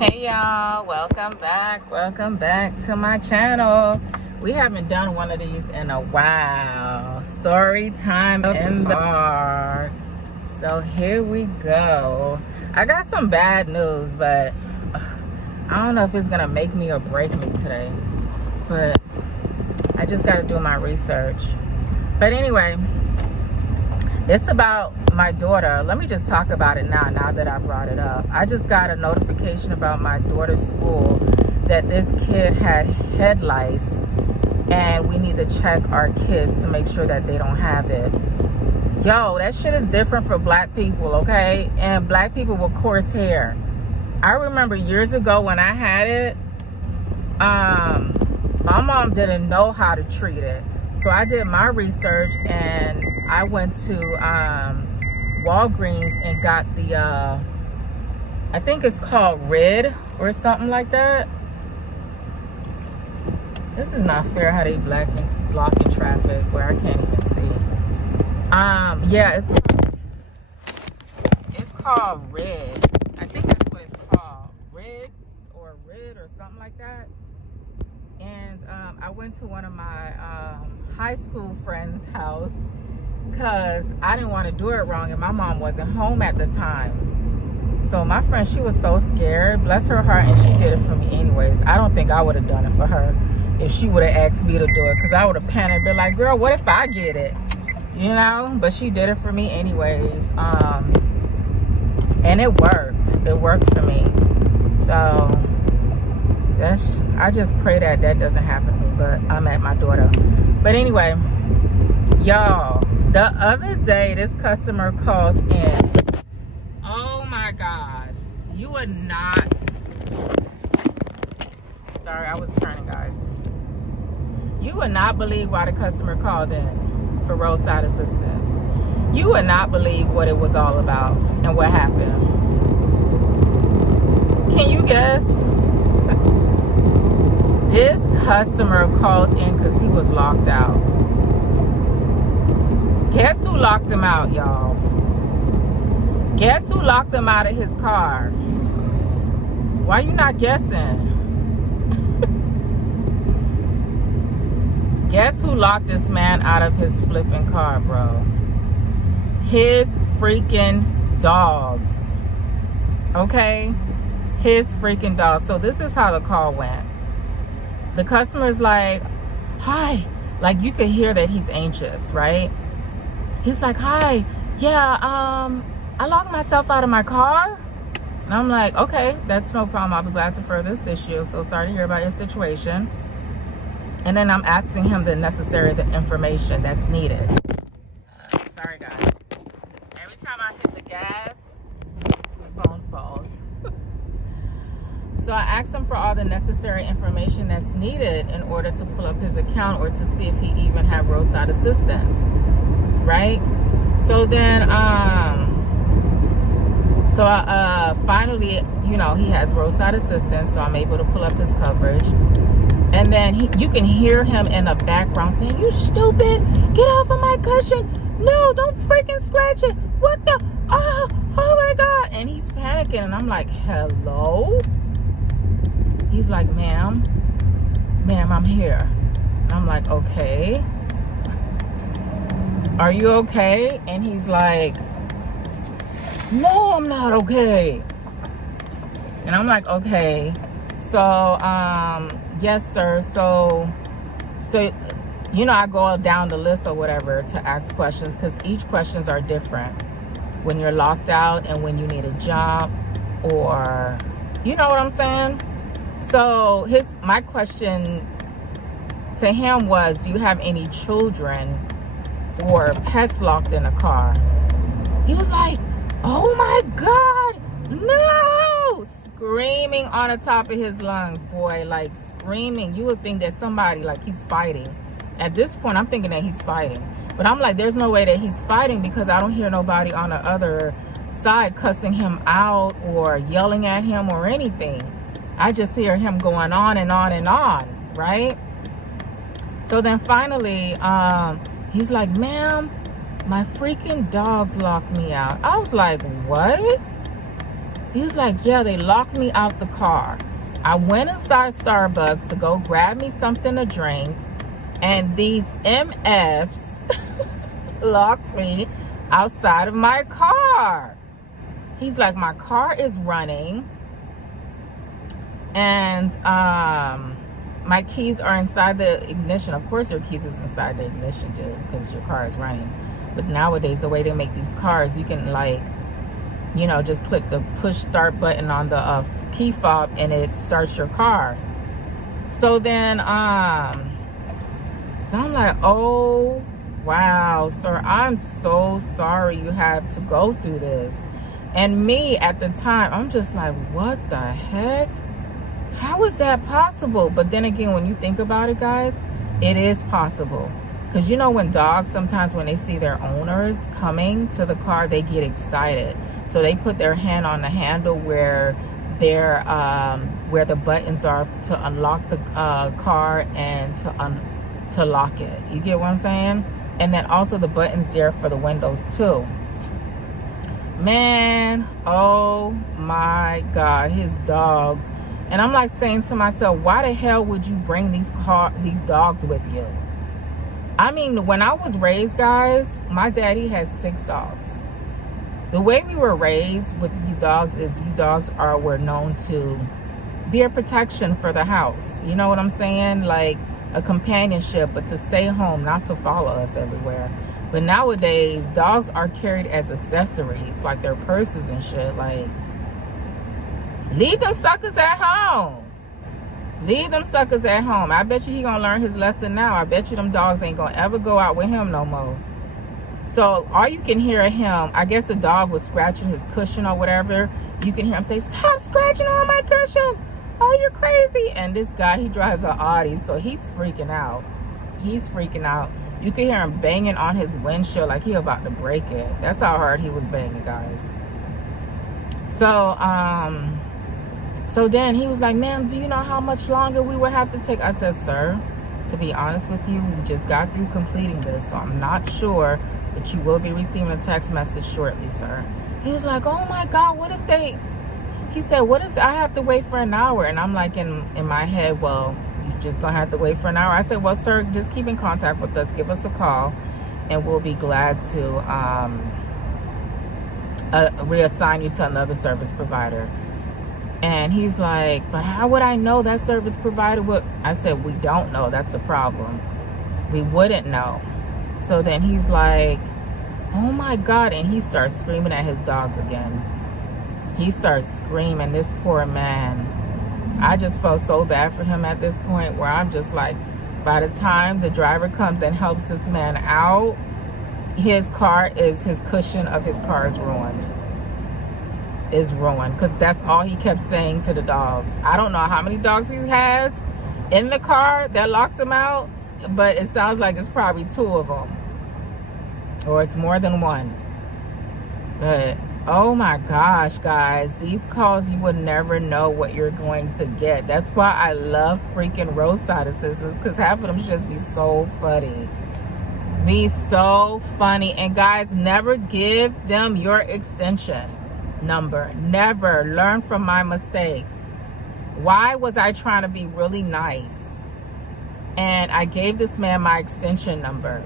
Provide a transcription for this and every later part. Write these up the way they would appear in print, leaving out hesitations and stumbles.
Hey y'all, welcome back to my channel. We haven't done one of these in a while. Story time in the bar. So here we go. I got some bad news, but I don't know if it's gonna make me or break me today, but I just got to do my research. But anyway, it's about my daughter. Let me just talk about it now that I brought it up. I just got a notification about my daughter's school that this kid had head lice, and we need to check our kids to make sure that they don't have it. Yo, that shit is different for black people, okay? And black people with coarse hair. I remember years ago when I had it, my mom didn't know how to treat it. So I did my research and I went to Walgreens and got the, I think it's called Red or something like that. This is not fair how they blocking traffic where I can't even see. Yeah, it's called Red. I think that's what it's called. Red or something like that. And I went to one of my high school friends' house because I didn't want to do it wrong, and my mom wasn't home at the time. So my friend, she was so scared, bless her heart, and she did it for me anyways. I don't think I would have done it for her if she would have asked me to do it, because I would have panicked, been like, girl, what if I get it? You know? But she did it for me anyways. And it worked. It worked for me. So I just pray that that doesn't happen to me, but I'm at my daughter. But anyway, y'all, the other day this customer calls in. Oh my God, you would not. Sorry, I was turning, guys. You would not believe why the customer called in for roadside assistance. You would not believe what it was all about and what happened. Can you guess? This customer called in because he was locked out. Guess who locked him out, y'all? Guess who locked him out of his car? Why you not guessing? Guess who locked this man out of his flipping car, bro? His freaking dogs. Okay? His freaking dogs. So this is how the call went. The customer's like, hi. Like, you could hear that he's anxious, right? He's like, hi. Yeah, I locked myself out of my car. And I'm like, okay, that's no problem. I'll be glad to further this issue. So sorry to hear about your situation. And then I'm asking him the necessary information that's needed. Sorry, guys. Every time I hit the gas, the phone falls. So I asked him for all the necessary information that's needed in order to pull up his account or to see if he even had roadside assistance, right? So then, finally, you know, he has roadside assistance, so I'm able to pull up his coverage. And then you can hear him in the background saying, you stupid, get off of my cushion. No, don't freaking scratch it. What the, oh my God. And he's panicking, and I'm like, hello? He's like, ma'am, I'm here. And I'm like, okay. Are you okay? And he's like, no, I'm not okay. And I'm like, okay. So, yes, sir. So, you know, I go down the list or whatever to ask questions, because each questions are different when you're locked out and when you need a jump, or, you know what I'm saying? So my question to him was, do you have any children or pets locked in a car? He was like, oh my God, no! Screaming on the top of his lungs, boy, like screaming. You would think that somebody, like, he's fighting. At this point, I'm thinking that he's fighting. But I'm like, there's no way that he's fighting, because I don't hear nobody on the other side cussing him out or yelling at him or anything. I just hear him going on and on and on, right? So then finally, he's like, ma'am, my freaking dogs locked me out. I was like, what? He's like, yeah, they locked me out the car. I went inside Starbucks to go grab me something to drink, and these MFs locked me outside of my car. He's like, my car is running, and my keys are inside the ignition. Of course your keys is inside the ignition, dude, because your car is running. But nowadays, the way they make these cars, you can, like, you know, just click the push start button on the key fob and it starts your car. So then so I'm like, oh wow, sir, I'm so sorry you have to go through this. And me at the time, I'm just like, what the heck? How is that possible? But then again, when you think about it, guys, it is possible. Because you know, when dogs, sometimes when they see their owners coming to the car, they get excited. So they put their hand on the handle where their where the buttons are to unlock the car and to lock it. You get what I'm saying? And then also the buttons there for the windows too. Man, oh my God, his dogs. And I'm like saying to myself, why the hell would you bring these dogs with you? I mean, when I was raised, guys, my daddy has 6 dogs. The way we were raised with these dogs is these dogs were known to be a protection for the house. You know what I'm saying? Like a companionship, but to stay home, not to follow us everywhere. But nowadays, dogs are carried as accessories, like their purses and shit. Like, leave them suckers at home. Leave them suckers at home. I bet you he gonna learn his lesson now. I bet you them dogs ain't gonna ever go out with him no more. So all you can hear him, I guess the dog was scratching his cushion or whatever. You can hear him say, stop scratching on my cushion. Oh, you're crazy. And this guy, he drives an Audi, so he's freaking out. He's freaking out. You can hear him banging on his windshield like he about to break it. That's how hard he was banging, guys. So, so then he was like, ma'am, do you know how much longer we would have to take? I said, sir, to be honest with you, we just got through completing this, so I'm not sure, but you will be receiving a text message shortly, sir. He was like, oh my God, what if they, he said, what if I have to wait for an hour? And I'm like in my head, well, you're just gonna have to wait for an hour. I said, well, sir, just keep in contact with us, give us a call, and we'll be glad to reassign you to another service provider. And he's like, but how would I know that service provider would? I said, we don't know. That's the problem. We wouldn't know. So then he's like, oh my God. And he starts screaming at his dogs again. He starts screaming, this poor man. I just felt so bad for him at this point where I'm just like, by the time the driver comes and helps this man out, his cushion of his car is ruined. Is ruined, because that's all he kept saying to the dogs. I don't know how many dogs he has in the car that locked him out, but it sounds like it's probably 2 of them, or it's more than 1. But oh my gosh, guys, these calls, you would never know what you're going to get. That's why I love freaking roadside assistants, because half of them should be so funny. Be so funny. And guys, never give them your extension number. Never. Learn from my mistakes. Why was I trying to be really nice and I gave this man my extension number?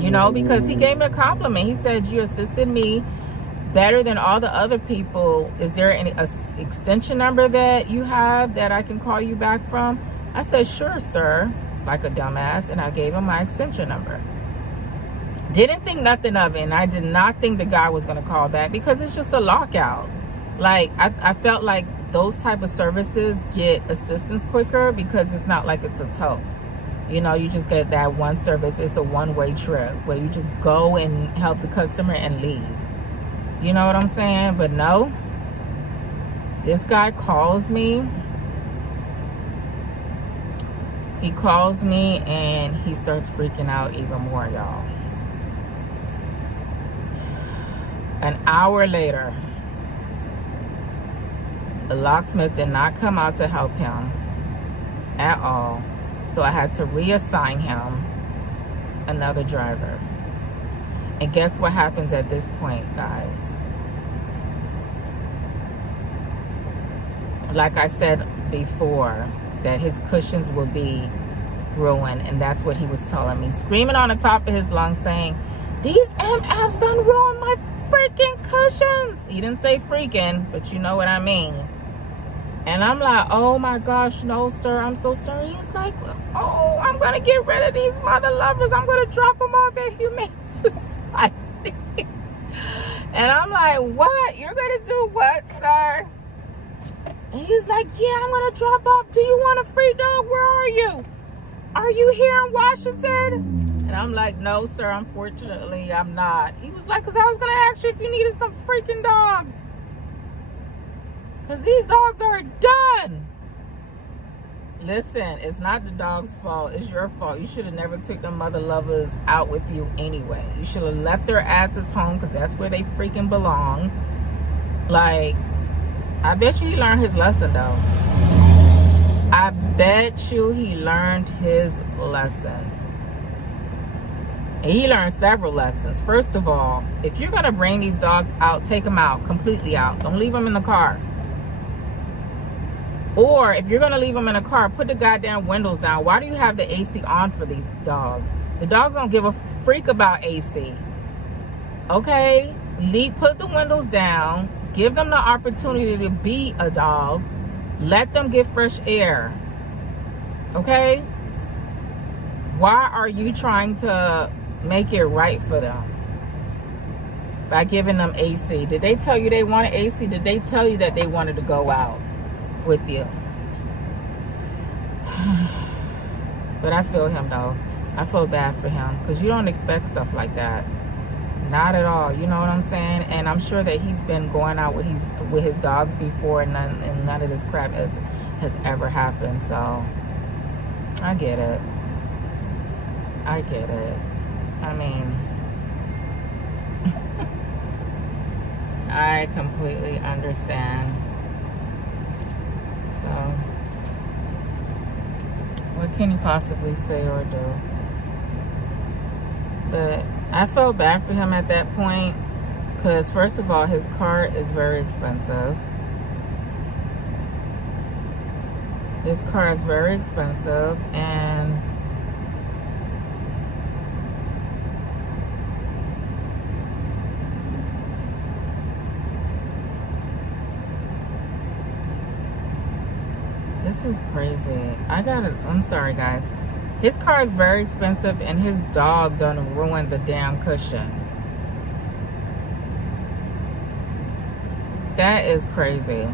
You know, because he gave me a compliment. He said, you assisted me better than all the other people. Is there any extension number that you have that I can call you back from? I said, sure, sir, like a dumbass, and I gave him my extension number. Didn't think nothing of it, and I did not think the guy was going to call back, because it's just a lockout. Like, I felt like those type of services get assistance quicker, because it's not like it's a tow. You know, you just get that one service. It's a one-way trip where you just go and help the customer and leave. You know what I'm saying? But no, this guy calls me. He calls me and he starts freaking out even more, y'all. An hour later, the locksmith did not come out to help him at all. So I had to reassign him another driver. And guess what happens at this point, guys? like I said before, that his cushions will be ruined, and that's what he was telling me, screaming on the top of his lungs saying, these MFs done ruined my freaking cushions. He didn't say freaking, but you know what I mean. And I'm like, oh my gosh, no sir, I'm so sorry. He's like, oh, I'm gonna get rid of these mother lovers, I'm gonna drop them off at Humane Society. And I'm like, what? You're gonna do what, sir? And he's like, yeah, I'm gonna drop off. Do you want a free dog? Where are you? Are you here in Washington? And I'm like, no, sir, unfortunately, I'm not. He was like, because I was gonna ask you if you needed some freaking dogs. Because these dogs are done. Listen, it's not the dog's fault. It's your fault. You should have never took the mother lovers out with you anyway. You should have left their asses home because that's where they freaking belong. Like, I bet you he learned his lesson, though. I bet you he learned his lesson. And he learned several lessons. First of all, if you're going to bring these dogs out, take them out, completely out. Don't leave them in the car. Or if you're going to leave them in a car, put the goddamn windows down. Why do you have the AC on for these dogs? The dogs don't give a freak about AC. Okay? Put the windows down. Give them the opportunity to be a dog. Let them get fresh air. Okay? Why are you trying to make it right for them by giving them AC? Did they tell you they wanted AC? Did they tell you that they wanted to go out with you? But I feel him though. I feel bad for him because you don't expect stuff like that. Not at all. You know what I'm saying? And I'm sure that he's been going out with his dogs before, and none of this crap has ever happened. So I get it. I get it. I mean, I completely understand. So what can you possibly say or do? But I felt bad for him at that point because, first of all, his car is very expensive. His car is very expensive, and this is crazy. I'm sorry, guys. His car is very expensive, and his dog done ruined the damn cushion. That is crazy.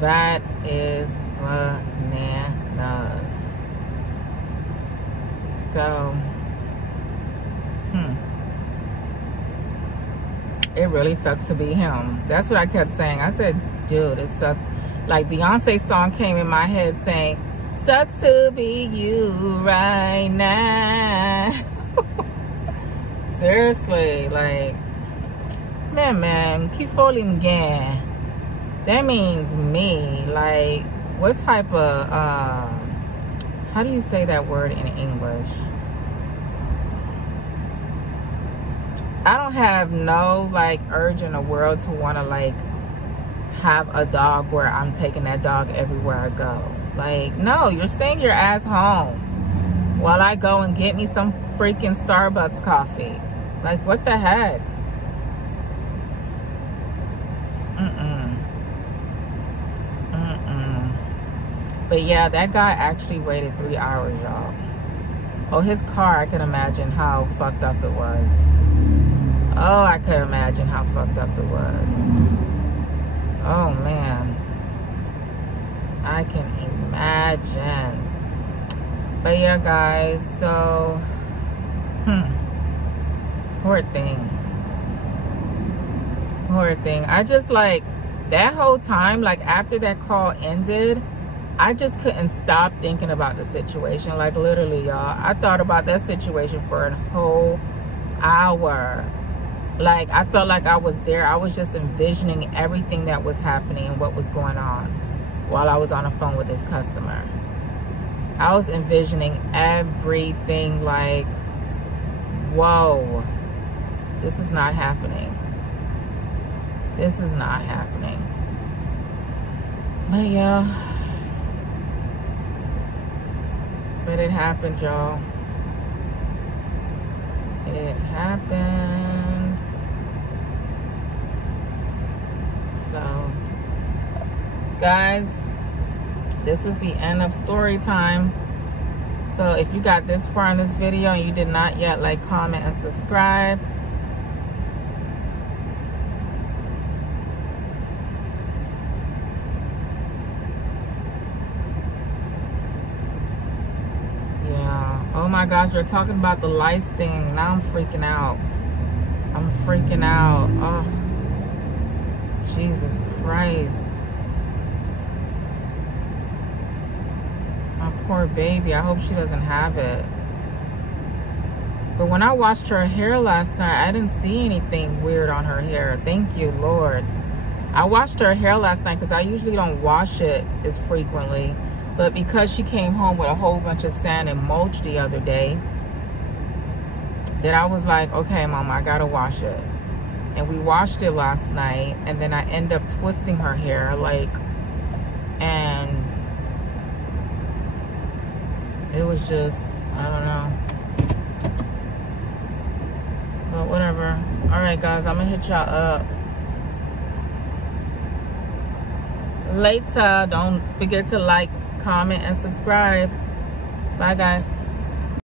That is bananas. So, it really sucks to be him. That's what I kept saying. I said, dude, it sucks. Like Beyonce's song came in my head saying, sucks to be you right now. Seriously, like, man, keep falling again. That means me. Like, what type of, how do you say that word in English? I don't have no, like, urge in the world to want to, like, have a dog where I'm taking that dog everywhere I go. Like, no, you're staying your ass home while I go and get me some freaking Starbucks coffee. Like, what the heck? But yeah, that guy actually waited 3 hours, y'all. Oh, his car, I can imagine how fucked up it was. Oh, I could imagine how fucked up it was. Oh, man. I can imagine. But yeah, guys, so poor thing. I just, like, that whole time, like, after that call ended, I just couldn't stop thinking about the situation. Like, literally, y'all, I thought about that situation for a whole hour. Like, I felt like I was there. I was just envisioning everything that was happening and what was going on while I was on the phone with this customer. I was envisioning everything, like, whoa, this is not happening. This is not happening. But yeah, but it happened, y'all. It happened. So, guys, this is the end of story time. So if you got this far in this video and you did not yet like, comment, and subscribe, oh my gosh, you're talking about the lice thing. Now I'm freaking out. I'm freaking out. Oh, Jesus Christ. My poor baby. I hope she doesn't have it. But when I washed her hair last night, I didn't see anything weird on her hair. Thank you, Lord. I washed her hair last night because I usually don't wash it as frequently. But because she came home with a whole bunch of sand and mulch the other day, that I was like, okay, Mama, I gotta wash it. And we washed it last night, and then I end up twisting her hair, like, and it was just, I don't know. But whatever. All right, guys, I'm gonna hit y'all up later. Don't forget to like, comment, and subscribe. Bye, guys.